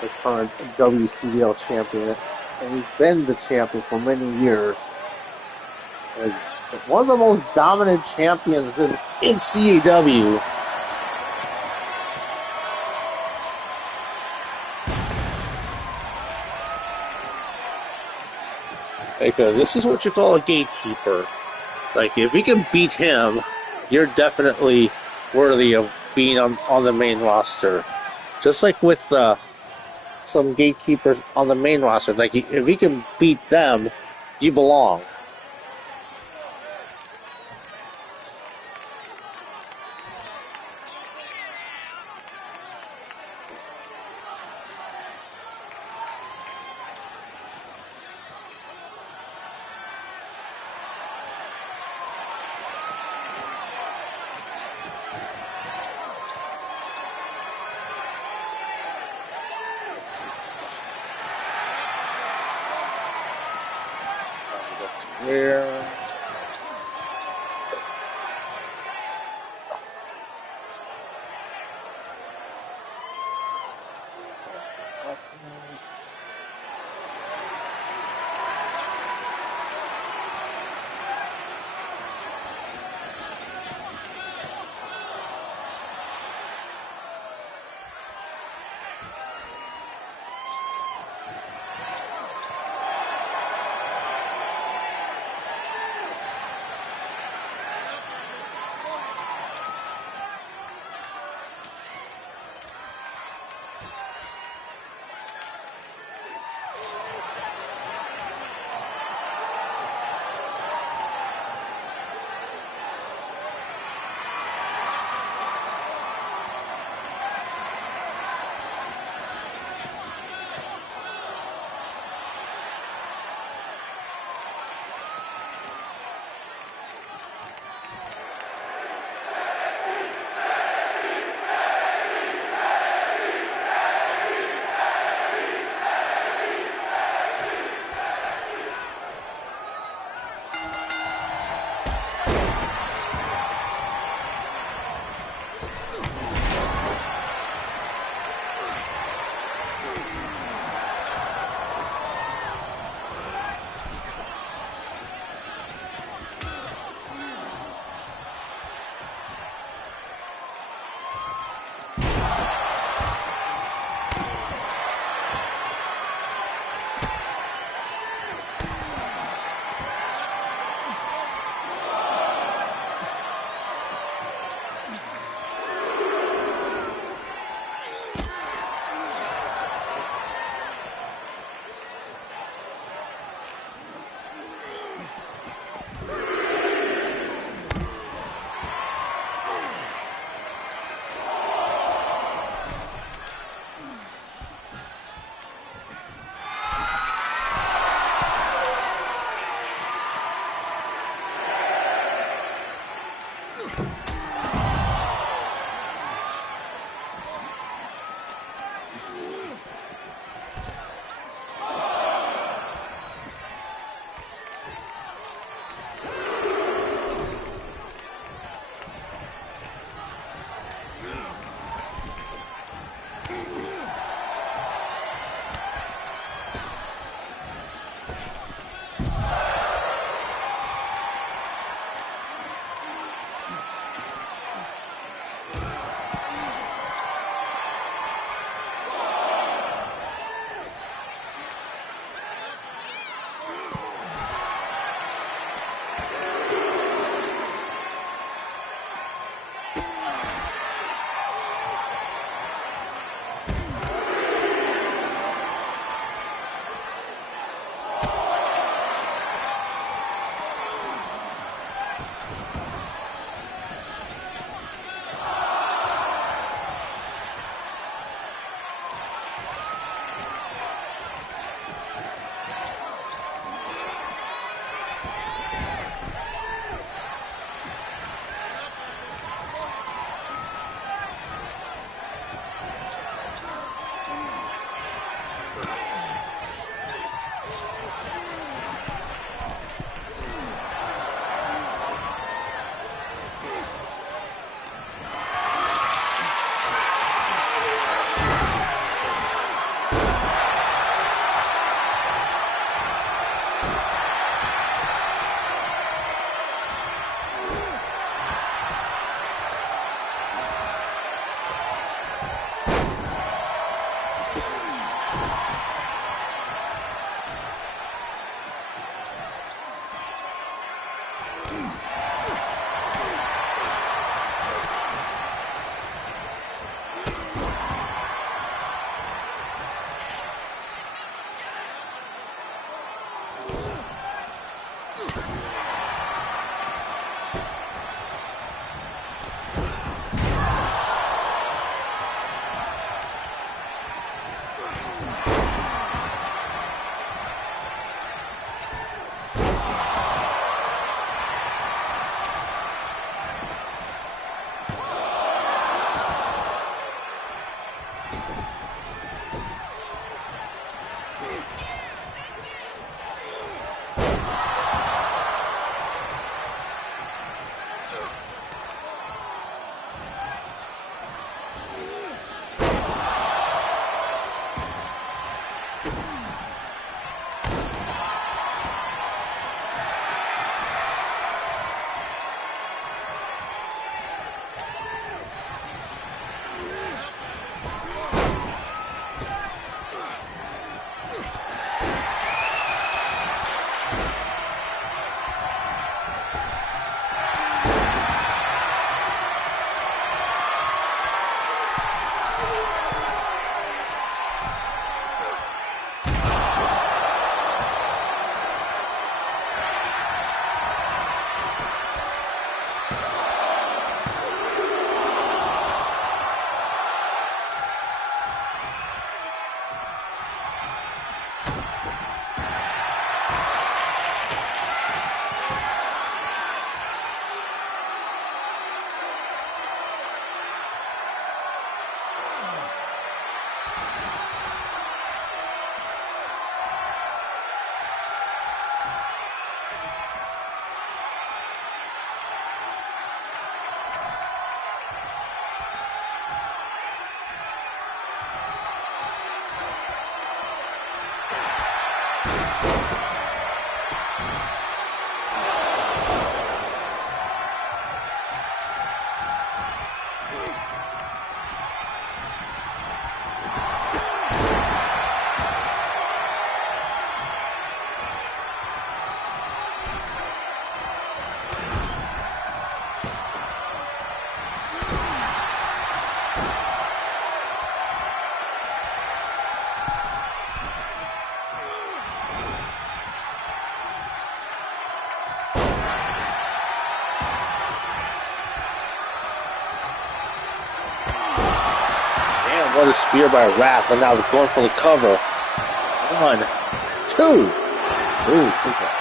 the current WCDL champion, and he's been the champion for many years. And one of the most dominant champions in CAW. This is what you call a gatekeeper. If you can beat him, you're definitely worthy of being on the main roster. Just like with some gatekeepers on the main roster, if you can beat them, you belong. Here. What a spear by Raph, and now going for the cover. 1, 2. Ooh, okay.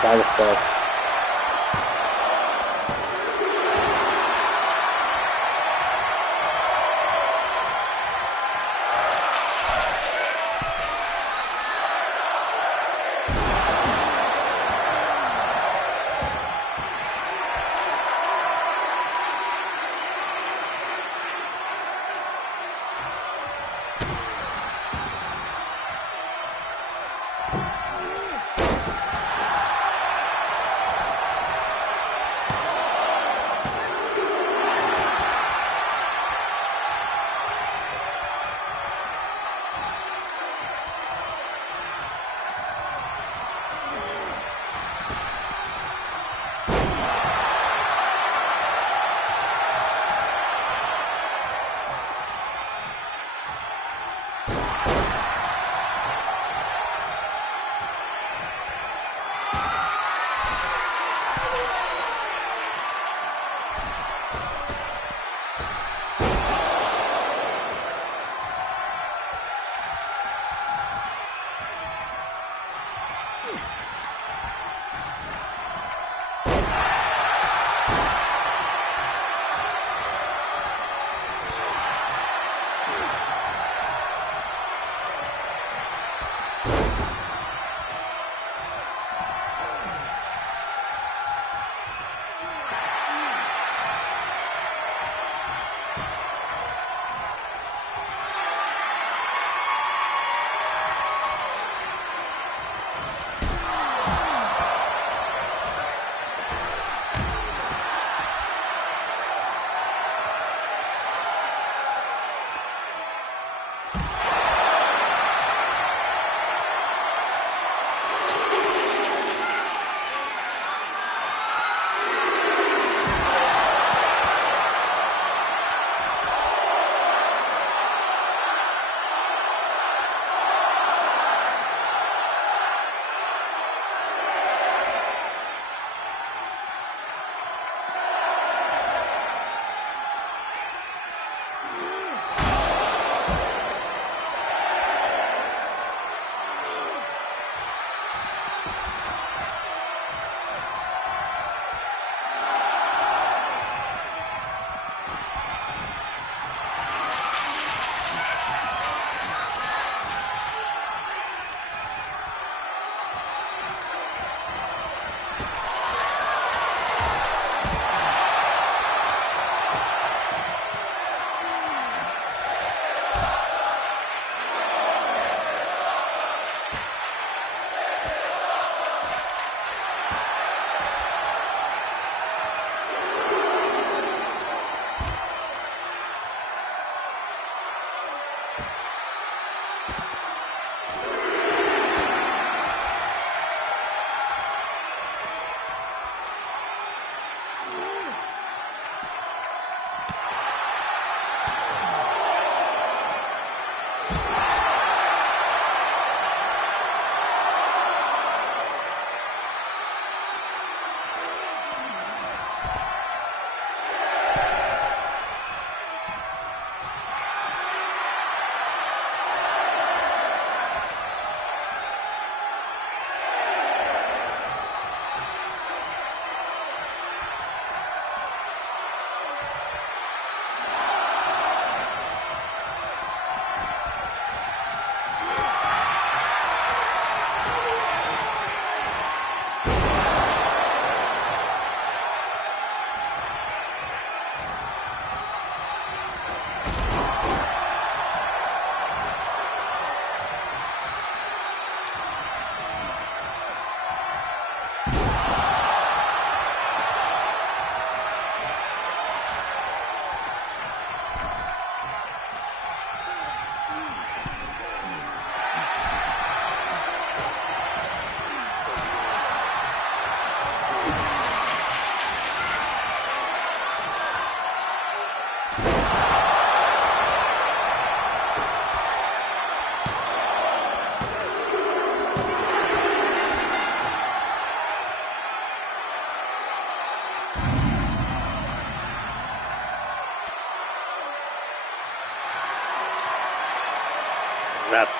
Side effect.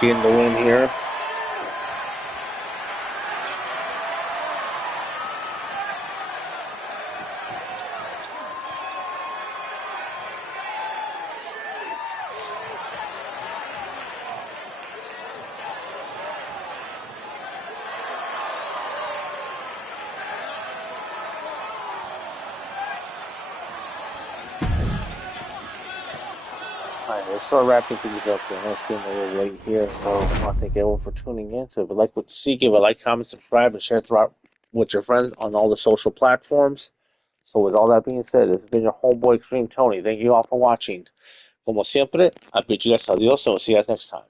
getting the win here. Alright, let's start wrapping things up here. Let's get a little late here, so I want to thank everyone for tuning in. So if you like what you see, give a like, comment, subscribe, and share throughout with your friends on all the social platforms. So with all that being said, this has been your homeboy Extreme Tony. Thank you all for watching. Como siempre, I bid you guys adios, and we'll see you guys next time.